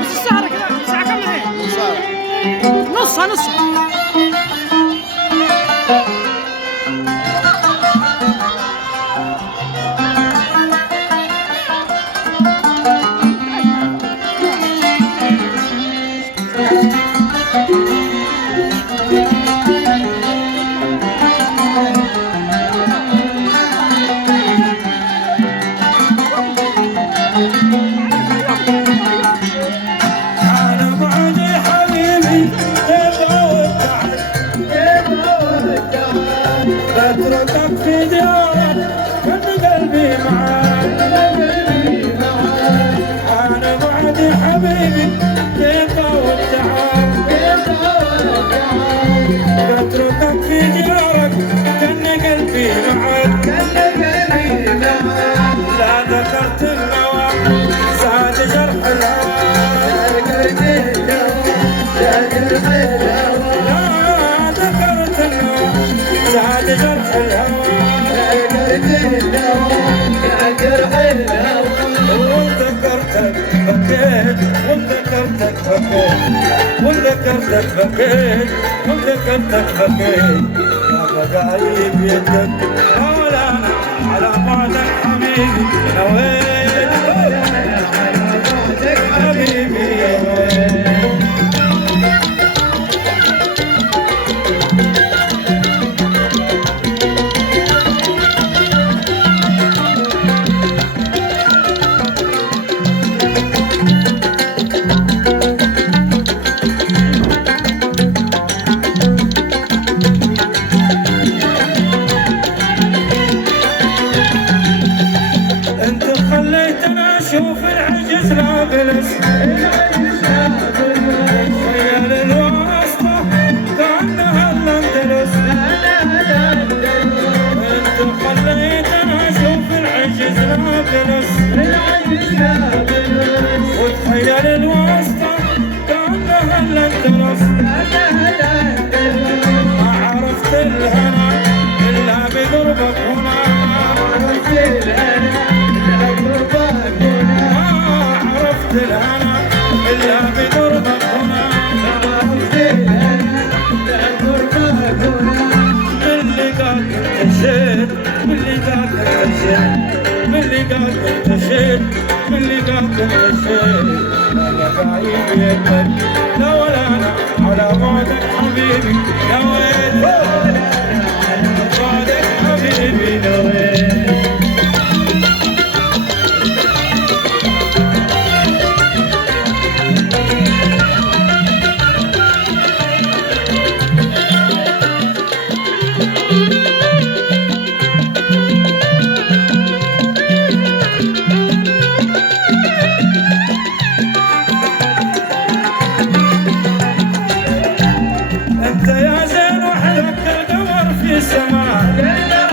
السهرة كده الساعة كام الحين؟ نصها. اتركك في ديارك كان قلبي معاك انا بعد حبيبي تبقى والتعب اتركك في ديارك كان قلبي معاك لا ذكرت النوى زاد جرح الهوى لا ذكرت النوى زاد جرح الهوى وذكرتك بكيت وذكرتك بكيت يا بقايب يدك مولانا على بعدك حبيبي نويت حبيبي نويت شوف العجز لا بلس خيال الواسطة كأنها الاندلس انت خليتنا اشوف العجز لا بلس وتخيل الواسطة كأنها الاندلس ما عرفت الهنا إلا بقربك هنا الهنا إلا بقربك هنا من لقاك انتشيت من لقاك انتشيت لا قايب يدك لا ولا انا على بعدك حبيبي نويت على بعدك حبيبي نويت انت يا زين وحدك القمر في السماء